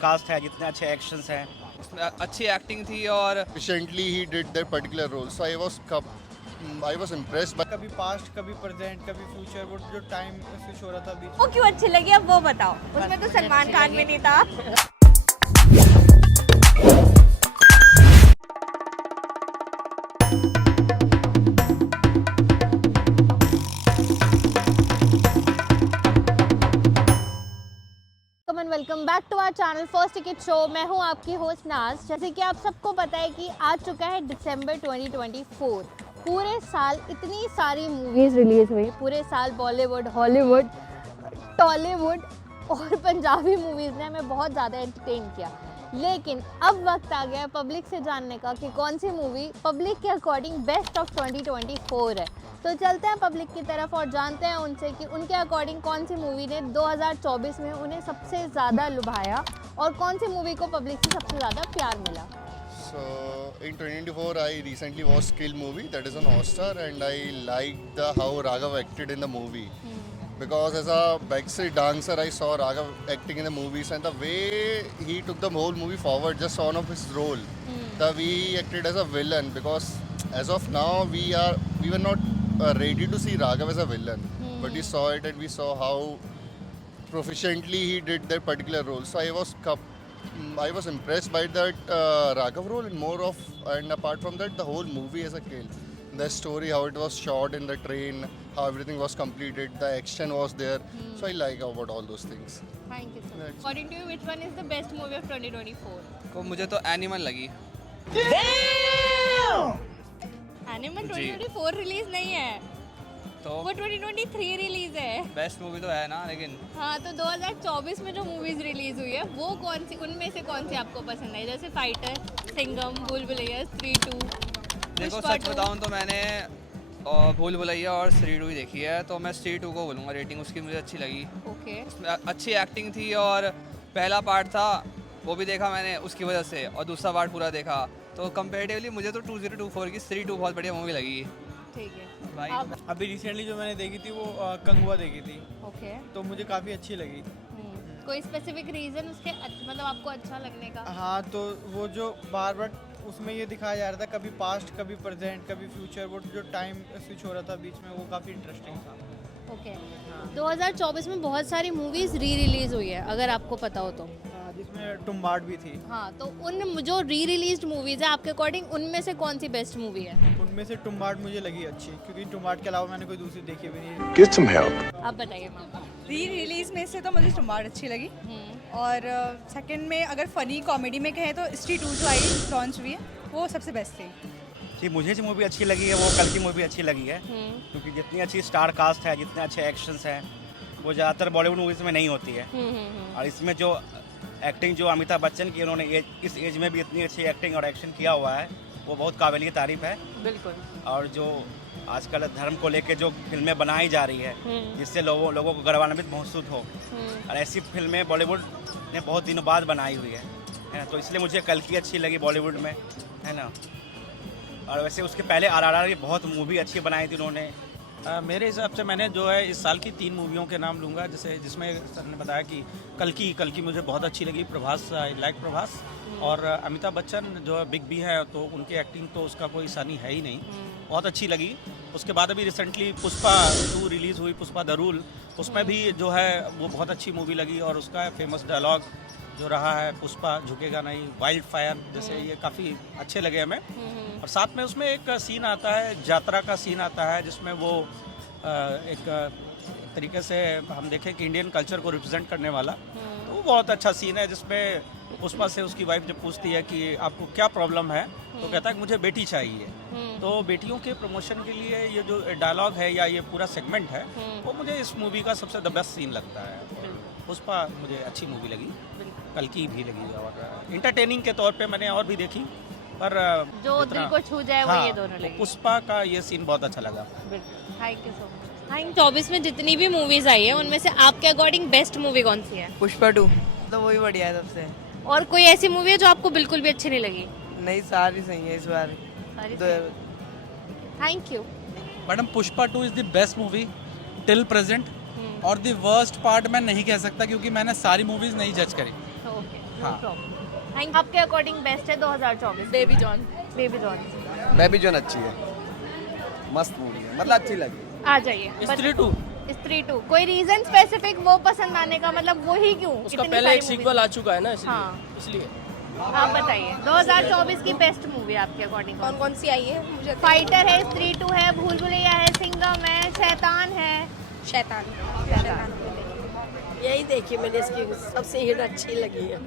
Cast है, जितने अच्छे एक्शंस हैं, उसमें अच्छी एक्टिंग थी और Efficiently he did that particular role, so I was impressed by. कभी पास्ट कभी प्रेजेंट कभी फ्यूचर, वो जो टाइम स्विच हो रहा था बीच वो क्यों अच्छी लगी अब वो बताओ। उसमें तो सलमान खान भी नहीं था। Welcome back to our channel first ticket show. मैं हूं आपकी होस्ट नाज। जैसे कि आप सबको पता है कि आ चुका है दिसंबर 2024। पूरे साल इतनी सारी मूवीज़ रिलीज़ हुई। पूरे साल बॉलीवुड, हॉलीवुड, टॉलीवुड और पंजाबी मूवीज़ ने हमें बहुत ज़्यादा एंटरटेन किया। लेकिन अब वक्त आ गया है पब्लिक से जानने का कि कौन सी मूवी पब्लिक के अकॉर्डिंग बेस्ट ऑफ 2024 है। तो चलते हैं पब्लिक की तरफ और जानते हैं उनसे कि उनके अकॉर्डिंग कौन सी मूवी ने 2024 में उन्हें सबसे ज़्यादा लुभाया और कौन सी मूवी को पब्लिक से सबसे ज़्यादा प्यार मिला। So in 2024 I recently watched Kill movie that is on Hotstar, and I liked how Raghav acted in the movie. Because as a backstreet dancer I saw Raghav acting in the movies, and the way he took the whole movie forward just on of his role. The way he acted as a villain, because as of now we were not ready to see Raghav as a villain, but we saw it and we saw how proficiently he did that particular role. So I was impressed by that Raghav role, and apart from that, the whole movie as a whole. The story, how it was shot in the train, how everything was completed, the action was there. So I like about all those things. Thank you so much. According to you which one is the best movie of 2024? को मुझे तो animal लगी। Animal जी। 2024 release नहीं है, तो वो 2023 release है। Best movie तो है ना, लेकिन हाँ, तो 2024 में जो मूवीज रिलीज हुई है वो कौन सी, उनमें से कौन सी आपको पसंद आई? जैसे फाइटर, सिंघम, भूल भुलैया, स्त्री 2। देखो सच बताऊं तो मैंने भूल भुलैया और स्त्री 2 ही देखी है, तो मैं स्त्री 2 को बोलूँगा। रेटिंग उसकी मुझे अच्छी लगी। ओके। उसमें अच्छी एक्टिंग थी और पहला पार्ट था वो भी देखा मैंने उसकी वजह से, और दूसरा पार्ट पूरा देखा, तो कंपेरेटिवली मुझे तो 2024 की स्त्री 2 बहुत बढ़िया मूवी लगी। ठीक है। भाई अब अभी रिसेंटली जो मैंने देखी थी वो कंगुआ देखी थी, ओके। तो मुझे काफ़ी अच्छी लगी। कोई स्पेसिफिक रीजन उसके मतलब आपको अच्छा लगने का? हाँ, तो वो जो बार बार उसमें ये दिखाया जा रहा था कभी पास्ट कभी प्रेजेंट कभी फ्यूचर, वो जो टाइम स्विच हो रहा था बीच में, वो काफ़ी इंटरेस्टिंग था। ओके। 2024 में बहुत सारी मूवीज री रिलीज हुई है, अगर आपको पता हो तो। हाँ, जिसमें टुम्बाड भी थी। हाँ, तो उन जो री रिलीज मूवीज है आपके अकॉर्डिंग उनमें से कौन सी बेस्ट मूवी है? उनमें से टुम्बाड मुझे लगी अच्छी, क्योंकि टुम्बाड के अलावा मैंने कोई दूसरी देखी भी नहीं। Get some help. आप बताइए मैम। री रिलीज में से तो मुझे टुम्बाड अच्छी लगी, और सेकंड में अगर फनी कॉमेडी में कहें तो स्त्री 2 जो आई लॉन्च हुई है वो सबसे बेस्ट थी। जी मुझे जो मूवी अच्छी लगी है वो कल की मूवी अच्छी लगी है, क्योंकि जितनी अच्छी स्टार कास्ट है, जितने अच्छे एक्शंस हैं, वो ज़्यादातर बॉलीवुड मूवीज़ में नहीं होती है। और इसमें जो एक्टिंग जो अमिताभ बच्चन की, उन्होंने इस एज में भी इतनी अच्छी एक्टिंग और एक्शन किया हुआ है, वो बहुत काबिल तारीफ है। बिल्कुल। और जो आजकल धर्म को लेके जो फिल्में बनाई जा रही है, जिससे लोगों को गौरवान्वित महसूस हो, और ऐसी फिल्में बॉलीवुड ने बहुत दिनों बाद बनाई हुई है ना, तो इसलिए मुझे कल की अच्छी लगी बॉलीवुड में, है ना। और वैसे उसके पहले RRR की बहुत मूवी अच्छी बनाई थी उन्होंने। मेरे हिसाब से मैंने जो है इस साल की 3 मूवियों के नाम लूँगा, जैसे जिसमें सर ने बताया कि कल की मुझे बहुत अच्छी लगी, प्रभास, आई लाइक प्रभास। और अमिताभ बच्चन जो बिग बी है, तो उनकी एक्टिंग तो उसका कोई सानी है ही नहीं, बहुत अच्छी लगी। उसके बाद अभी रिसेंटली पुष्पा 2 रिलीज़ हुई, पुष्पा द रूल, उसमें भी जो है वो बहुत अच्छी मूवी लगी, और उसका फेमस डायलॉग जो रहा है, पुष्पा झुकेगा नहीं, वाइल्ड फायर, जैसे ये काफ़ी अच्छे लगे हमें। और साथ में उसमें एक सीन आता है, यात्रा का सीन आता है, जिसमें वो एक तरीके से हम देखें कि इंडियन कल्चर को रिप्रेजेंट करने वाला, तो वो बहुत अच्छा सीन है, जिसमें पुष्पा से उसकी वाइफ जब पूछती है कि आपको क्या प्रॉब्लम है, तो कहता है कि मुझे बेटी चाहिए। तो बेटियों के प्रमोशन के लिए ये जो डायलॉग है या ये पूरा सेगमेंट है, वो मुझे इस मूवी का सबसे द बेस्ट सीन लगता है। पुष्पा मुझे अच्छी मूवी लगी, कल की भी लगी, और इंटरटेनिंग के तौर पे मैंने और भी देखी, पर जो दिल को छू जाए वो ये दोनों लगी। पुष्पा का ये सीन बहुत अच्छा लगा। Thank you so much. 24 में जितनी भी मूवीज आई है उनमें से आपके अकॉर्डिंग बेस्ट मूवी कौन सी है? पुष्पा 2 तो वही बढ़िया है सबसे। और कोई ऐसी मूवी है जो आपको बिल्कुल भी अच्छी नहीं लगी? नहीं, सारी सही है इस बार। Thank you madam. Pushpa 2 is the best movie till present, और द वर्स्ट पार्ट मैं नहीं कह सकता, क्योंकि मैंने सारी मूवीज़ नहीं जज करी। ओके। थैंक आपके अकॉर्डिंग बेस्ट है 2024? Baby John. Baby John baby John अच्छी है, मस्त मूवी है, मतलब अच्छी लगी। आ जाइए। स्त्री 2 कोई रीजन स्पेसिफिक वो पसंद आने का, मतलब वो ही क्यों? उसका इतनी पहले सारी एक सीक्वल आ चुका है ना, इसलिए हाँ। इसलिए आप बताइए 2024 की बेस्ट मूवी आपके अकॉर्डिंग? कौन कौन सी आई है मुझे? फाइटर है, स्त्री 2 है, भूल भुलैया है, सिंघम है, शैतान है। शैतान। यही देखी मैंने, इसकी सबसे हिट अच्छी लगी है।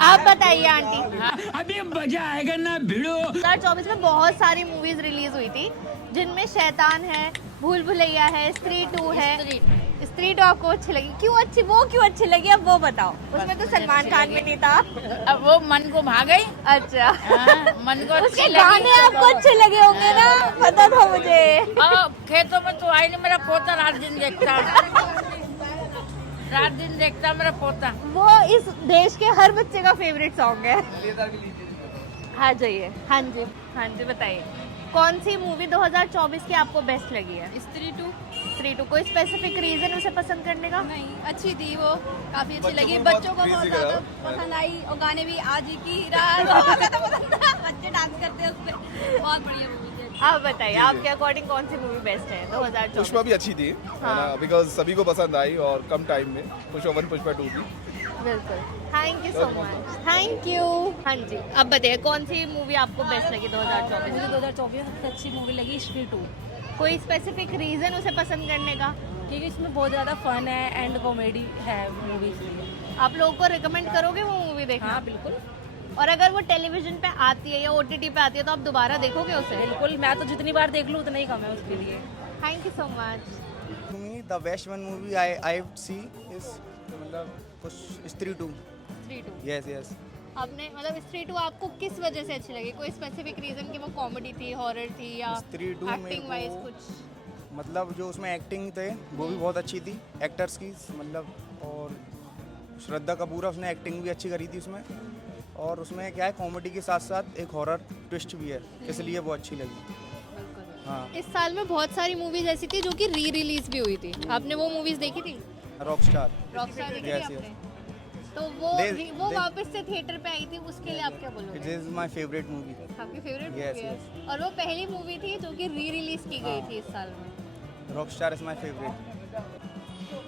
आप बताइए आंटी। अभी मजा आएगा ना भिड़ो। 2024 में बहुत सारी मूवीज रिलीज हुई थी जिनमें शैतान है, भूल भुलैया है, स्त्री 2 है। स्त्री 2 आपको अच्छी लगी? क्यों अच्छी लगी अब वो बताओ। उसमें तो सलमान खान भी नहीं था। अब वो मन को भा गई। अच्छा मन को उसके गाने आपको अच्छे लगे होंगे ना, पता था मुझे। खेतों में तो आई नहीं, मेरा पोता रात दिन देखता मेरा पोता। वो इस देश के हर बच्चे का फेवरेट सॉन्ग है। हाँ जाइए। हाँ जी बताइए कौन सी मूवी 2024 की आपको बेस्ट लगी है? स्त्री 2 कोई स्पेसिफिक रीजन उसे पसंद करने का? नहीं, अच्छी थी वो, काफी अच्छी लगी, बच्चों को बहुत ज्यादा पसंद आई और गाने भी आज ही की रात बहुत ज्यादा पसंद था, बच्चे डांस करते हैं उस पे, बहुत बढ़िया मूवी थी। आप बताइए आपके अकॉर्डिंग कौन सी मूवी बेस्ट है 2024? पुष्पा भी अच्छी थी, बिकॉज सभी को पसंद आई और कम टाइम में। पुष्पा 1 पुष्पा 2 भी। बिल्कुल। Thank you so much. Thank you. हाँ जी अब बताइए कौन सी मूवी आपको बेस्ट लगी 2024? मुझे 2024 सबसे अच्छी मूवी लगी स्त्री 2, कोई स्पेसिफिक रीजन उसे पसंद करने का? क्योंकि इसमें बहुत ज़्यादा फन है एंड कॉमेडी है मूवी, इसलिए। आप लोगों को रिकमेंड करोगे वो मूवी देखना? हाँ बिल्कुल। और अगर वो टेलीविजन पे आती है या OTT पे आती है तो आप दोबारा देखोगे उसे? बिल्कुल, मैं तो जितनी बार देख लूँ उतना ही कम है उसके लिए। Thank you so much. To me, the best one movie I see is मतलब कुछ स्त्री 2। स्त्री 2 Yes. आपने मतलब स्त्री 2 आपको किस वजह से अच्छी लगी? कोई स्पेसिफिक रीजन कि वो कॉमेडी थी, हॉरर थी या स्त्री 2 एक्टिंग वाइज कुछ? मतलब जो उसमें एक्टिंग थे वो भी बहुत अच्छी थी, एक्टर्स की मतलब, और श्रद्धा कपूर उसने एक्टिंग भी अच्छी करी थी उसमें, और उसमें क्या है कॉमेडी के साथ साथ एक हॉरर ट्विस्ट भी है, इसलिए वो अच्छी लगी। हाँ। इस साल में बहुत सारी मूवीज ऐसी थी जो कि री रिलीज भी हुई थी, आपने वो मूवीज देखी थी? रॉकस्टार देखी थी Yes, आपने? तो वो वापस से थिएटर पे आई थी, उसके लिए आप क्या बोलोगे? It is my favourite movie. आपकी फेवरेट मूवी Yes, है? और वो पहली मूवी थी जो कि री रिलीज की गई थी इस साल में। Rockstar is my favourite.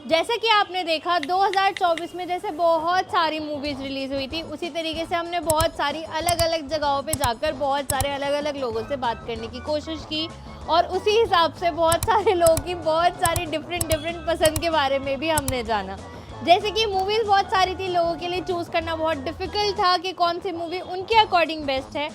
जैसा कि आपने देखा 2024 में जैसे बहुत सारी मूवीज़ रिलीज़ हुई थी, उसी तरीके से हमने बहुत सारी अलग अलग जगहों पे जाकर बहुत सारे अलग अलग लोगों से बात करने की कोशिश की, और उसी हिसाब से बहुत सारे लोगों की बहुत सारी डिफरेंट पसंद के बारे में भी हमने जाना। जैसे कि मूवीज़ बहुत सारी थी, लोगों के लिए चूज़ करना बहुत डिफ़िकल्ट था कि कौन सी मूवी उनके अकॉर्डिंग बेस्ट है,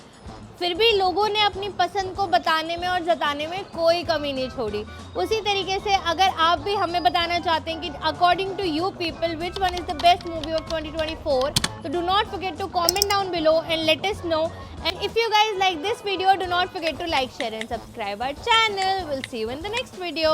फिर भी लोगों ने अपनी पसंद को बताने में और जताने में कोई कमी नहीं छोड़ी। उसी तरीके से अगर आप भी हमें बताना चाहते हैं कि according to you people which one is the best movie of 2024, तो do not forget to comment down below and let us know. And if you guys like this video, do not forget to like, share and subscribe our channel. We'll see you in the next video.